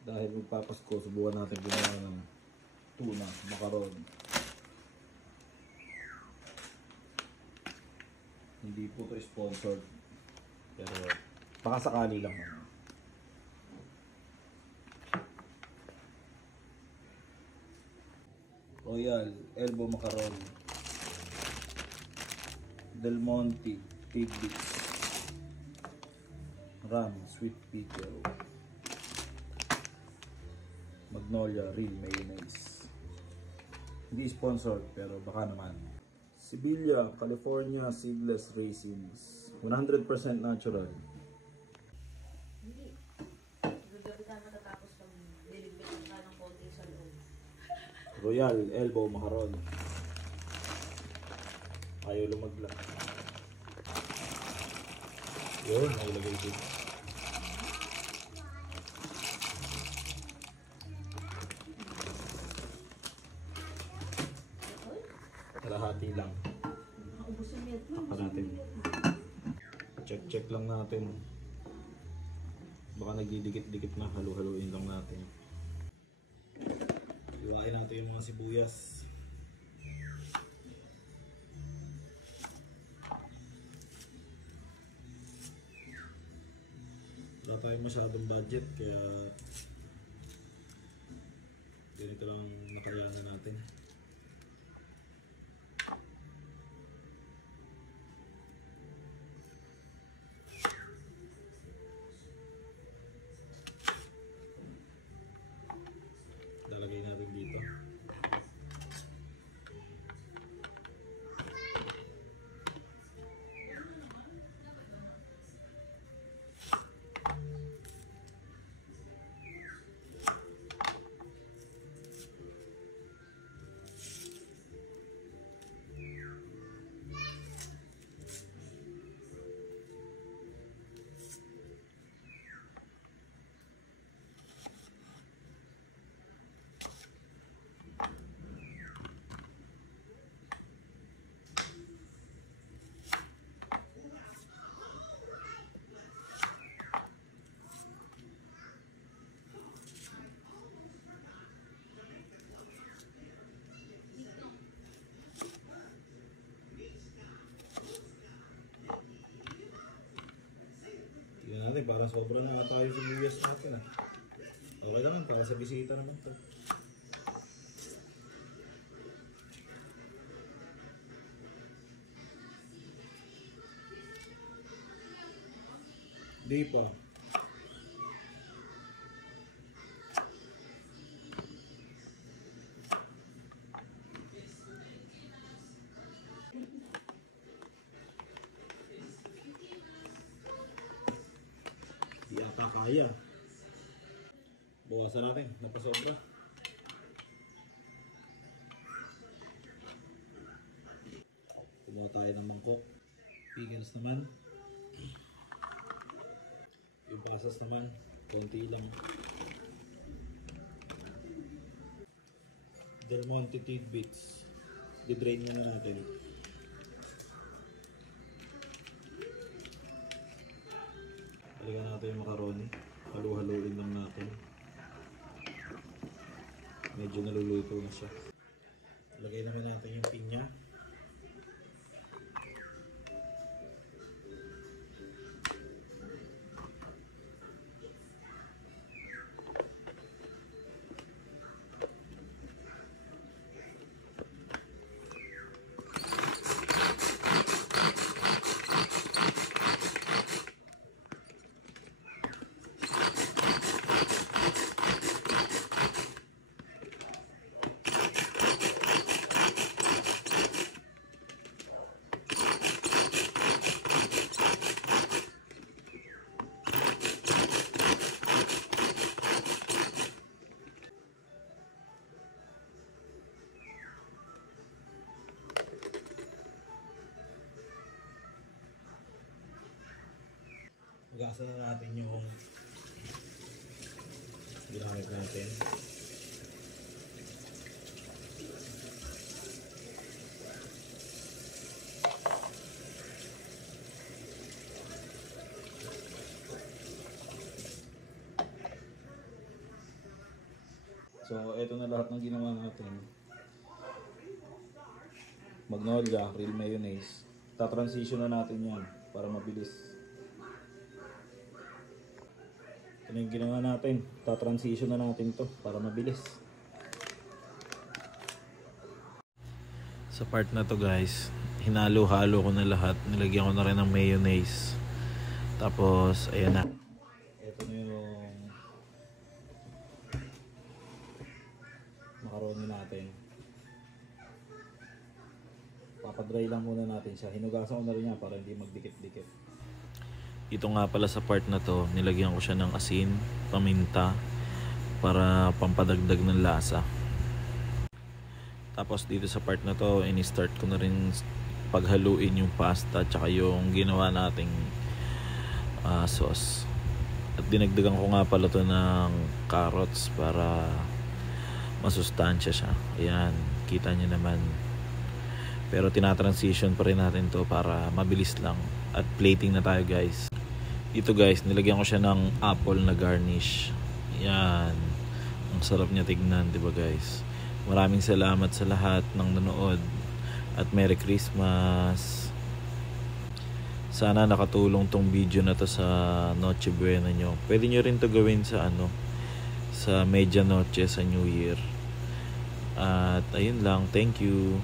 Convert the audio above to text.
Dahil magpapasko, subukan natin gumawa ng tuna, macaron. Hindi po ito sponsored. Pero baka sakali lang naman. Royal Elbow Macaron, Del Monte Tidbits, Ram Sweet Pickle, Magnolia Real Mayonnaise. Hindi sponsored pero baka naman. Sevilla, California Seedless Raisins, 100% natural. Hindi. Gabi tayo matatapos pag diligbit ka ng konti sa loob. Royal Elbow Macaron. Ayaw lumaglang. Yun, nailagay dito. Kalahati lang. Takpan natin. Check lang natin. Baka nagdidikit-dikit na, halu-haluin lang natin. Iwain natin yung mga sibuyas. Wala tayong masyadong budget kaya ganito lang nakayanan natin. Lalagay natin dito. Tingnan natin, parang sobra na ata yung sibuyas natin ah. Okay naman, para sa bisita naman to. Di pa. Di ata kaya. Bawasan natin, napasobra. Kumuha tayo ng mangkok. Pickles naman. Yung pasas naman, konti lang. Del Monte Tidbits. Di-drain muna natin. Halika natin yung macaroni. Halu-haluin lang natin. Medyo naluluto na siya. Lagay naman natin yung pinya. Hugasan na natin yung ginamit natin. So, eto na lahat ng ginawa natin. Magnolia, real mayonnaise. Ta-transition na natin yan para mabilis. Ito na yung ginawa natin. Ta-transition na natin to para mabilis. Sa part na to guys, hinalo-halo ko na lahat. Nilagyan ko na rin ng mayonnaise. Tapos, ayan na. Ito na yung macaroni natin. Papadry lang muna natin siya. Hinugasan ko na rin yan para hindi magdikit-dikit. Ito nga pala sa part na to, nilagyan ko siya ng asin, paminta, para pampadagdag ng lasa. Tapos dito sa part na to, ini-start ko na rin paghaluin yung pasta tsaka yung ginawa nating sauce. At dinagdagan ko nga pala to ng carrots para masustansya siya. Ayan, kita nyo naman. Pero tinatransition pa rin natin to para mabilis lang. At plating na tayo guys. Ito guys, nilagyan ko siya ng apple na garnish. Ayan, ang sarap niya tignan, diba guys? Maraming salamat sa lahat ng nanood. At Merry Christmas. Sana nakatulong tong video na to sa Noche Buena nyo. Pwede nyo rin to gawin sa sa Medianoche sa New Year. At ayun lang, thank you.